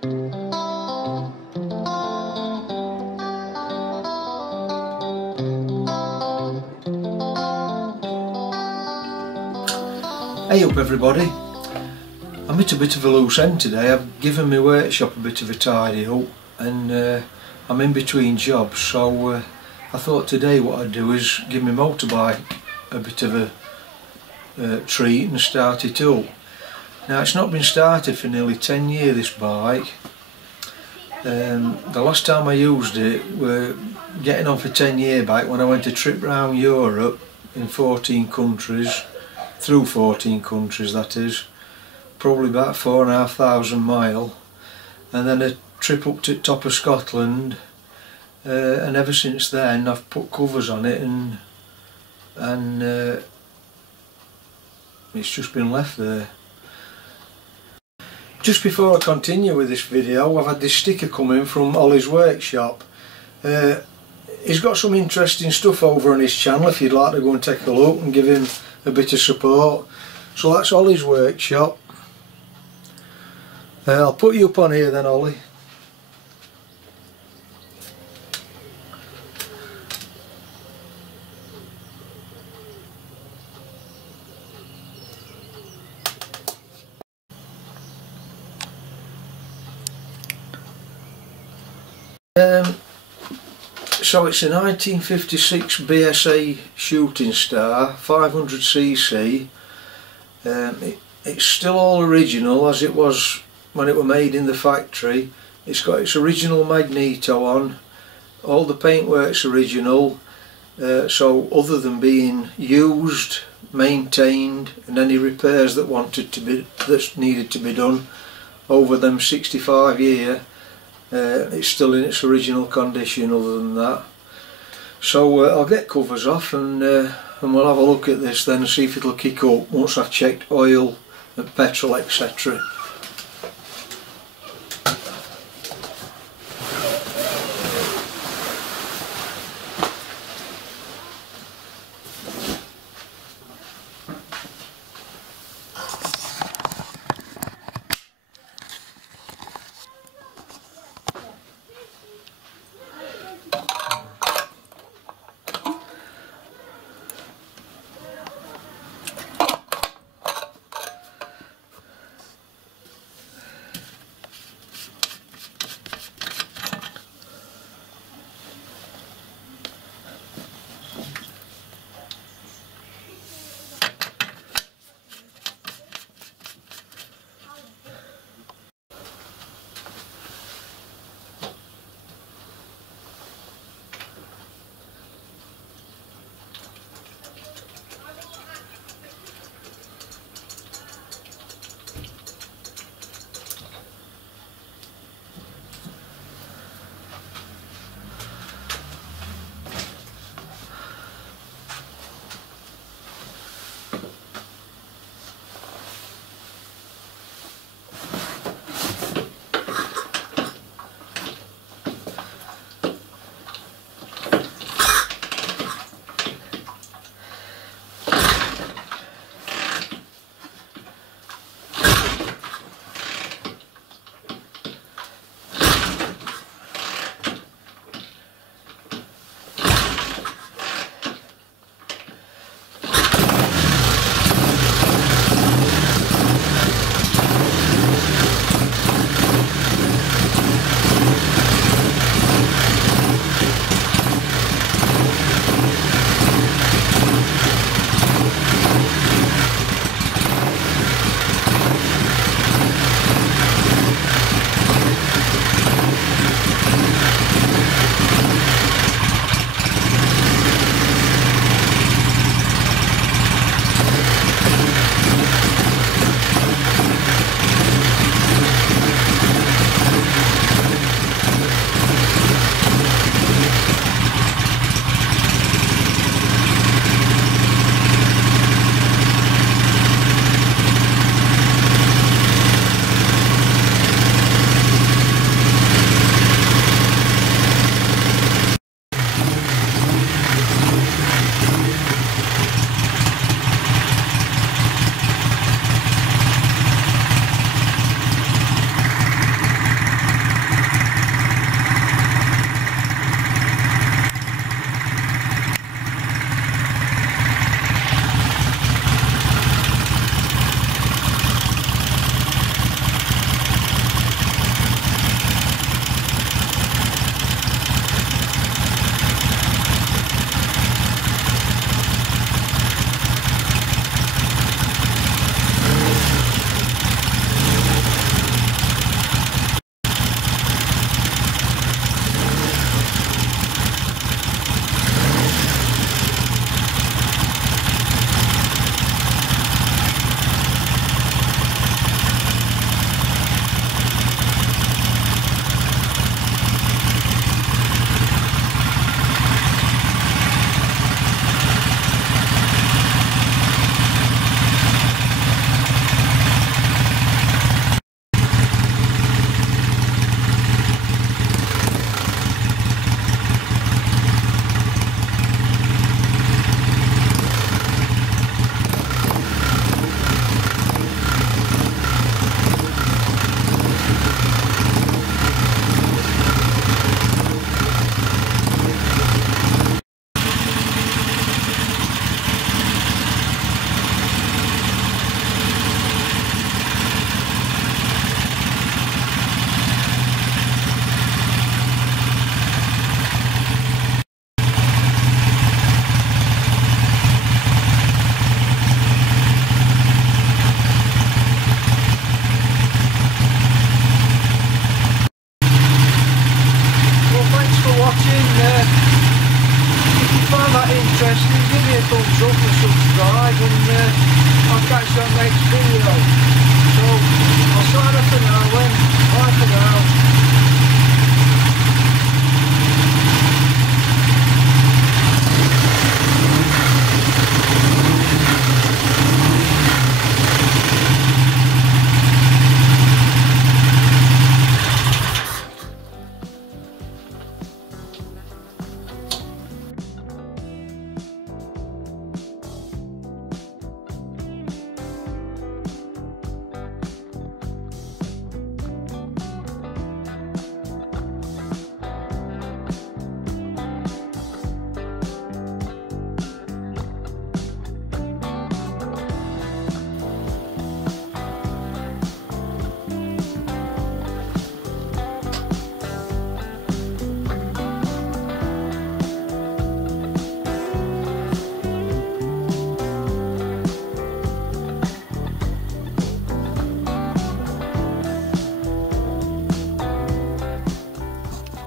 Hey up everybody, I'm at a bit of a loose end today. I've given my workshop a bit of a tidy up and I'm in between jobs, so I thought today what I'd do is give my motorbike a bit of a treat and start it up. Now it's not been started for nearly 10 years, this bike. The last time I used it were getting on for 10-year bike when I went a trip around Europe in 14 countries. Through 14 countries, that is, probably about 4,500 miles, and then a trip up to the top of Scotland, and ever since then I've put covers on it and it's just been left there. Just before I continue with this video, I've had this sticker coming from Ollie's workshop. He's got some interesting stuff over on his channel if you'd like to go and take a look and give him a bit of support. So that's Ollie's workshop. I'll put you up on here then, Ollie. So it's a 1956 B.S.A Shooting Star 500cc. It's still all original as it was when it was made in the factory. It's got its original magneto on. All the paintwork's original. So other than being used, maintained, and any repairs that needed to be done over them 65 years. It's still in its original condition other than that. So I'll get covers off and we'll have a look at this then and see if it'll kick up once I've checked oil and petrol, etc. give me a thumbs up and subscribe, and I'll catch you on the next video. So I'll sign up for now then. Bye for now.